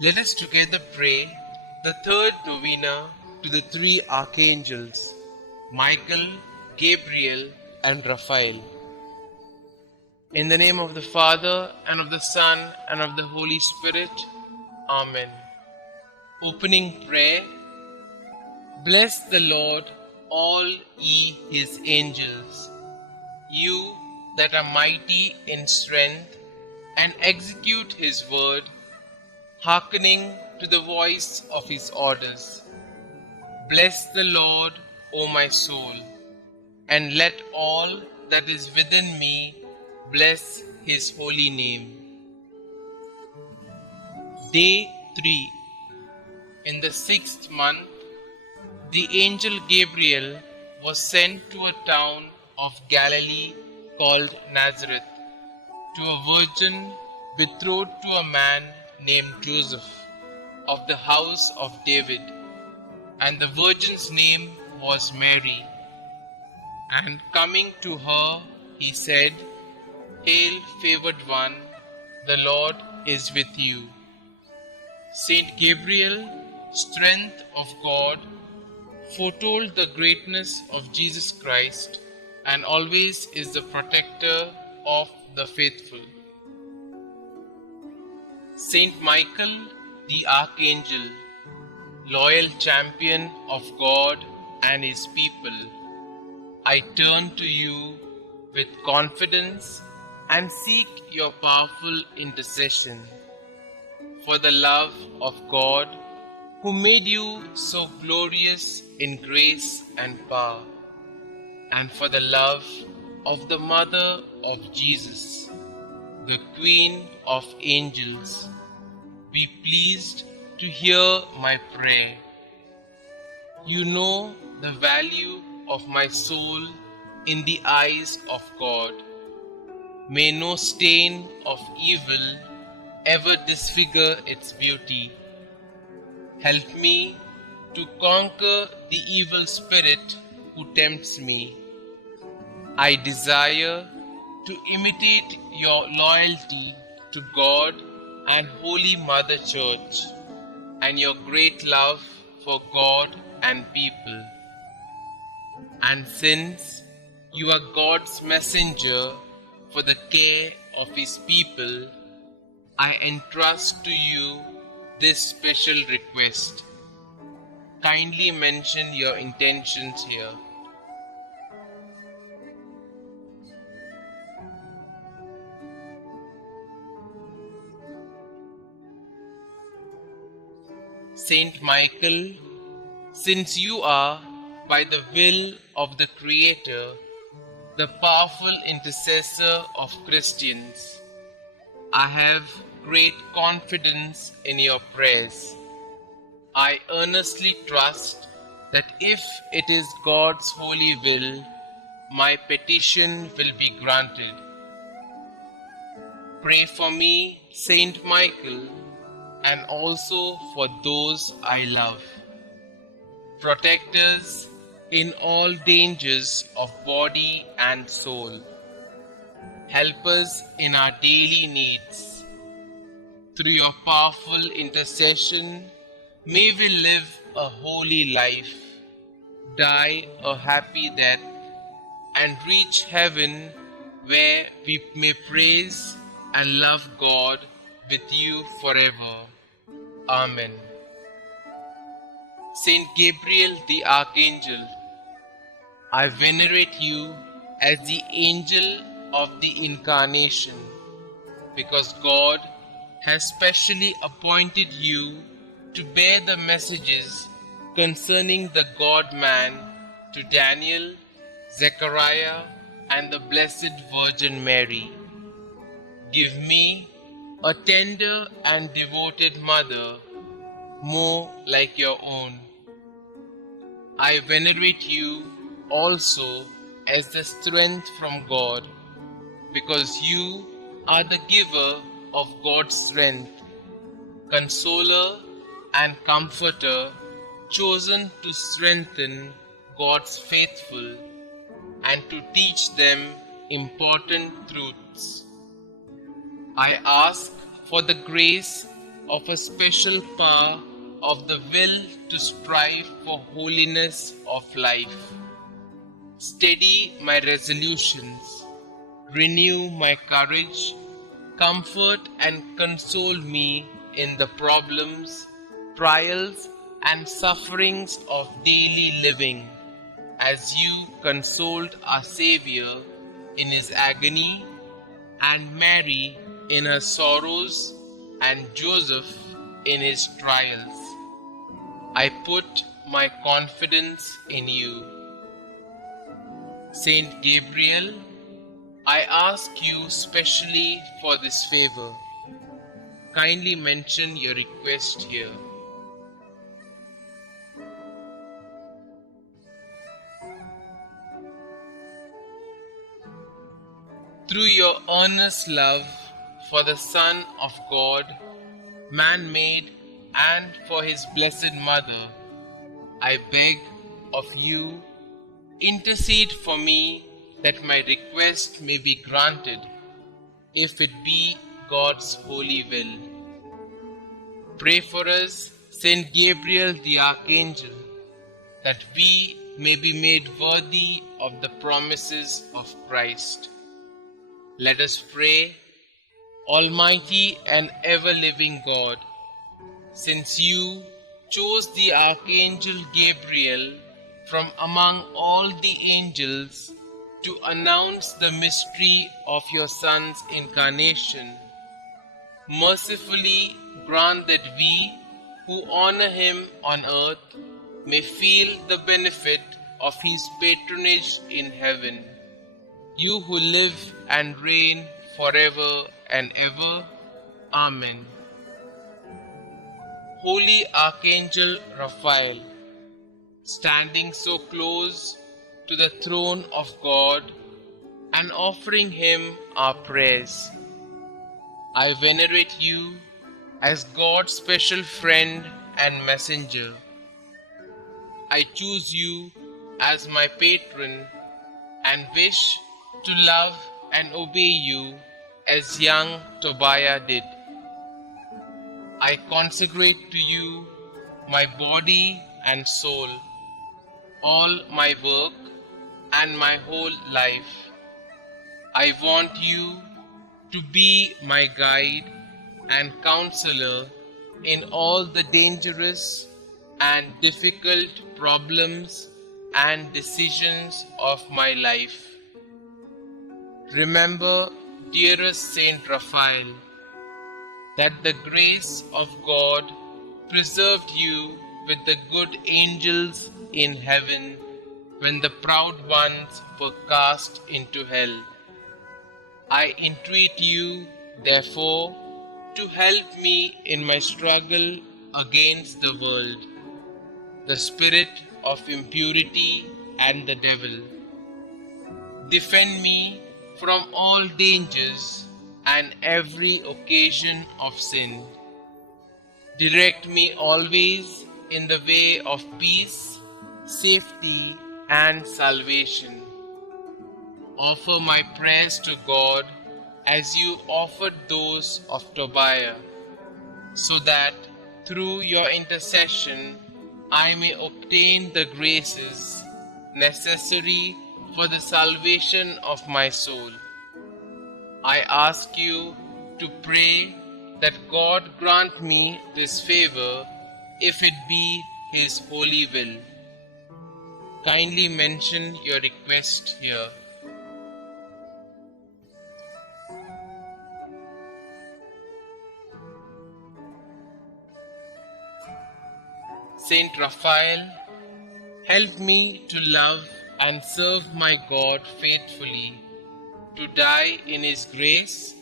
Let us together pray the third novena to the three Archangels, Michael, Gabriel, and Raphael. In the name of the Father, and of the Son, and of the Holy Spirit. Amen. Opening prayer. Bless the Lord, all ye his angels, you that are mighty in strength, and execute his word, hearkening to the voice of his orders. Bless the Lord, O my soul, and let all that is within me bless his holy name. Day 3. In the 6th month, the angel Gabriel was sent to a town of Galilee called Nazareth, to a virgin betrothed to a man named Joseph, of the house of David, and the virgin's name was Mary. And coming to her, he said, Hail, favored one, the Lord is with you. Saint Gabriel, strength of God, foretold the greatness of Jesus Christ, and always is the protector of the faithful. Saint Michael, the Archangel, loyal champion of God and his people, I turn to you with confidence and seek your powerful intercession. For the love of God, who made you so glorious in grace and power, and for the love of the Mother of Jesus, the Queen of Angels, be pleased to hear my prayer. You know the value of my soul in the eyes of God. May no stain of evil ever disfigure its beauty. Help me to conquer the evil spirit who tempts me. I desire to imitate your loyalty to God and Holy Mother Church, and your great love for God and people. And since you are God's messenger for the care of his people, I entrust to you this special request. Kindly mention your intentions here. Saint Michael, since you are, by the will of the Creator, the powerful intercessor of Christians, I have great confidence in your prayers. I earnestly trust that if it is God's holy will, my petition will be granted. Pray for me, Saint Michael, and also for those I love. Protect us in all dangers of body and soul. Help us in our daily needs. Through your powerful intercession, may we live a holy life, die a happy death, and reach heaven, where we may praise and love God with you forever. Amen. Saint Gabriel the Archangel, I venerate you as the angel of the Incarnation, because God has specially appointed you to bear the messages concerning the God-man to Daniel, Zechariah, and the Blessed Virgin Mary. Give me a tender and devoted mother, more like your own. I venerate you also as the strength from God, because you are the giver of God's strength, consoler and comforter, chosen to strengthen God's faithful and to teach them important truths. I ask for the grace of a special power of the will to strive for holiness of life. Steady my resolutions, renew my courage, comfort and console me in the problems, trials, and sufferings of daily living, as you consoled our Xavier in his agony, and Mary in her sorrows, and Joseph in his trials. I put my confidence in you. Saint Gabriel, I ask you specially for this favor. Kindly mention your request here. Through your earnest love for the Son of God, man-made, and for his Blessed Mother, I beg of you, intercede for me that my request may be granted, if it be God's holy will. Pray for us, Saint Gabriel the Archangel, that we may be made worthy of the promises of Christ. Let us pray. Almighty and ever-living God, since you chose the Archangel Gabriel from among all the angels to announce the mystery of your Son's incarnation, mercifully grant that we who honor him on earth may feel the benefit of his patronage in heaven. You who live and reign forever and ever. Amen. Holy Archangel Raphael, standing so close to the throne of God and offering him our prayers, I venerate you as God's special friend and messenger. I choose you as my patron and wish to love and obey you as young Tobiah did. I consecrate to you my body and soul, all my work and my whole life. I want you to be my guide and counselor in all the dangerous and difficult problems and decisions of my life. Remember, dearest Saint Raphael, that the grace of God preserved you with the good angels in heaven when the proud ones were cast into hell. I entreat you, therefore, to help me in my struggle against the world, the spirit of impurity, and the devil. Defend me from all dangers and every occasion of sin. Direct me always in the way of peace, safety, and salvation. Offer my prayers to God as you offered those of Tobiah, so that through your intercession I may obtain the graces necessary for the salvation of my soul. I ask you to pray that God grant me this favor, if it be his holy will. Kindly mention your request here. Saint Raphael, help me to love and serve my God faithfully, to die in his grace,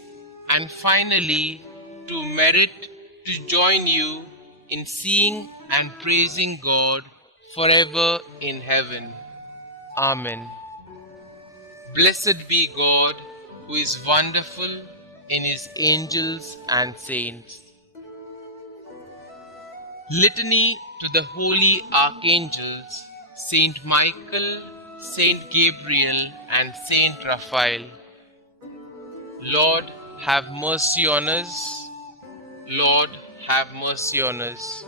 and finally to merit to join you in seeing and praising God forever in heaven. Amen. Blessed be God, who is wonderful in his angels and saints. Litany to the holy archangels, Saint Michael, Saint Gabriel, and Saint Raphael. Lord, have mercy on us. Lord, have mercy on us.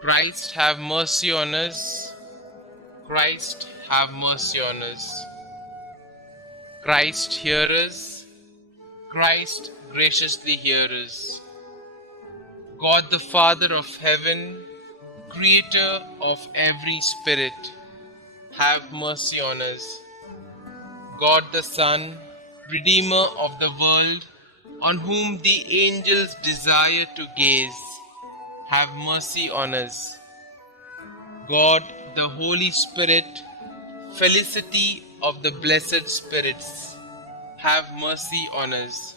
Christ, have mercy on us. Christ, have mercy on us. Christ, hear us. Christ, graciously hear us. God the Father of heaven, creator of every spirit, have mercy on us. God the Son, Redeemer of the world, on whom the angels desire to gaze, have mercy on us. God the Holy Spirit, felicity of the blessed spirits, have mercy on us.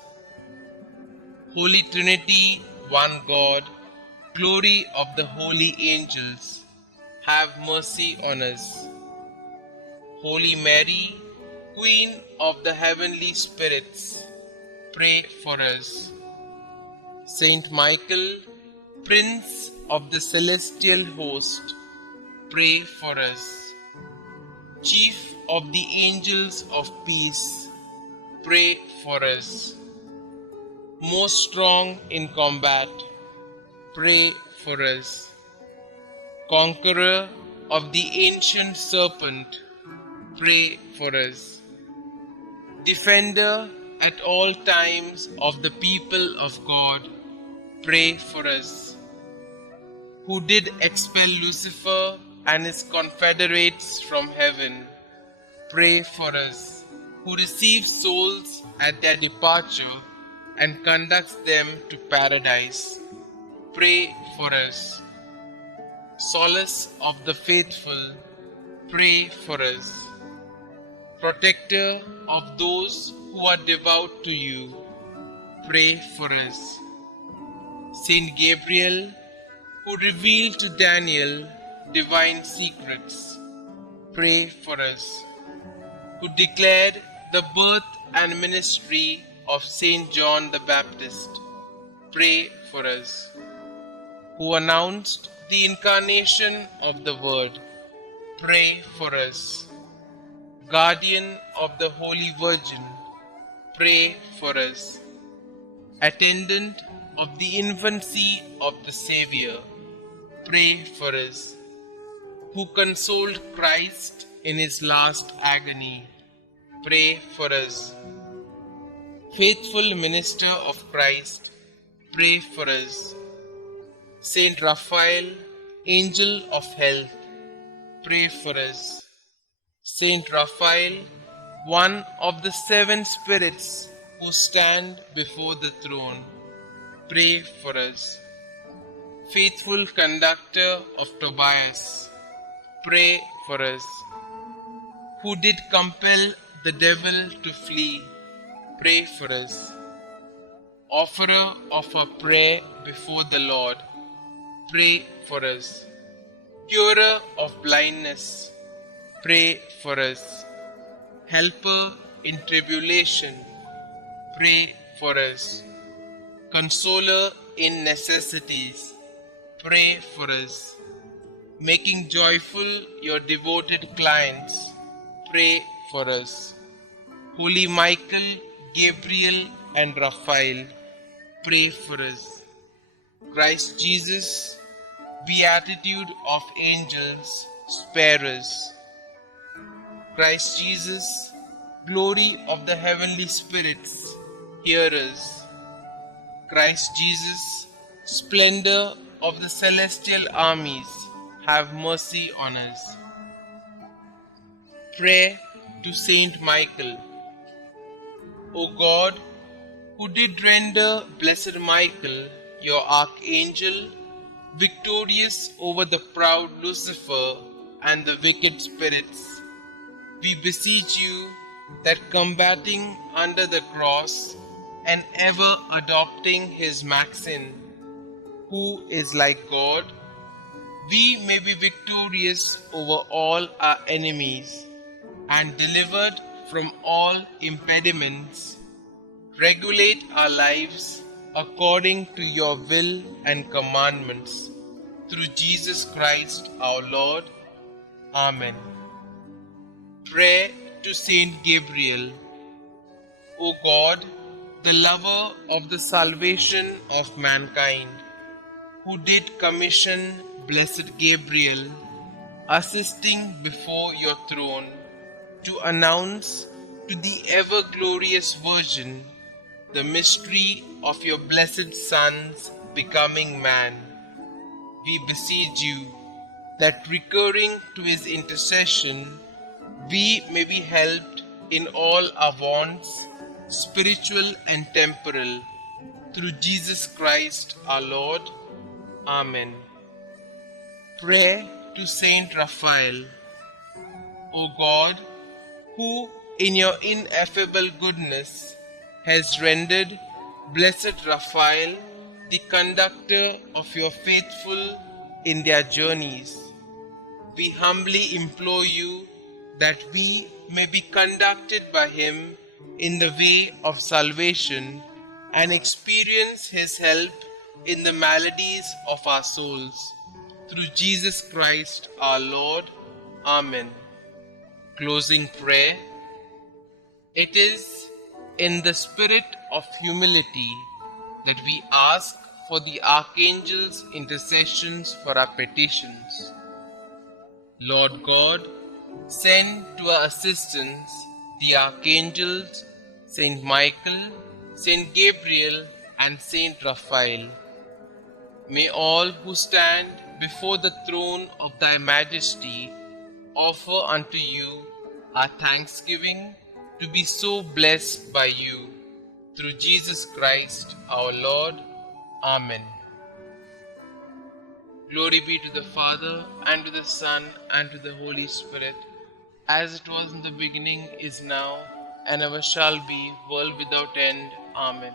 Holy Trinity, one God, glory of the holy angels, have mercy on us. Holy Mary, Queen of the heavenly spirits, pray for us. Saint Michael, Prince of the celestial host, pray for us. Chief of the angels of peace, pray for us. Most strong in combat, pray for us. Conqueror of the ancient serpent, pray for us. Defender at all times of the people of God, pray for us. Who did expel Lucifer and his confederates from heaven, pray for us. Who receives souls at their departure and conducts them to paradise, pray for us. Solace of the faithful, pray for us. Protector of those who are devout to you, pray for us. Saint Gabriel, who revealed to Daniel divine secrets, pray for us. Who declared the birth and ministry of Saint John the Baptist, pray for us. Who announced the incarnation of the Word, pray for us. Guardian of the Holy Virgin, pray for us. Attendant of the infancy of the Xavier, pray for us. Who consoled Christ in his last agony, pray for us. Faithful minister of Christ, pray for us. Saint Raphael, angel of health, pray for us. Saint Raphael, one of the 7 spirits who stand before the throne, pray for us. Faithful conductor of Tobias, pray for us. Who did compel the devil to flee, pray for us. Offerer of a prayer before the Lord, pray for us. Curer of blindness, pray for us. Helper in tribulation, pray for us. Consoler in necessities, pray for us. Making joyful your devoted clients, pray for us. Holy Michael, Gabriel, and Raphael, pray for us. Christ Jesus, beatitude of angels, spare us. Christ Jesus, glory of the heavenly spirits, hear us. Christ Jesus, splendor of the celestial armies, have mercy on us. Prayer to Saint Michael. O God, who did render blessed Michael, your archangel, victorious over the proud Lucifer and the wicked spirits, we beseech you that, combating under the cross and ever adopting his maxim, who is like God, we may be victorious over all our enemies and delivered from all impediments. Regulate our lives according to your will and commandments, through Jesus Christ our Lord. Amen. Prayer to Saint Gabriel. O God, the lover of the salvation of mankind, who did commission blessed Gabriel, assisting before your throne, to announce to the ever glorious Virgin the mystery of your blessed Son's becoming man, we beseech you that recurring to his intercession, we may be helped in all our wants, spiritual and temporal, through Jesus Christ our Lord. Amen. Prayer to Saint Raphael. O God, who in your ineffable goodness has rendered blessed Raphael the conductor of your faithful in their journeys, we humbly implore you that we may be conducted by him in the way of salvation and experience his help in the maladies of our souls. Through Jesus Christ our Lord. Amen. Closing prayer. It is in the spirit of humility that we ask for the Archangels' intercessions for our petitions. Lord God, send to our assistance the Archangels, Saint Michael, Saint Gabriel, and Saint Raphael. May all who stand before the throne of Thy Majesty offer unto you our thanksgiving to be so blessed by you. Through Jesus Christ our Lord. Amen. Glory be to the Father, and to the Son, and to the Holy Spirit, as it was in the beginning, is now, and ever shall be, world without end. Amen.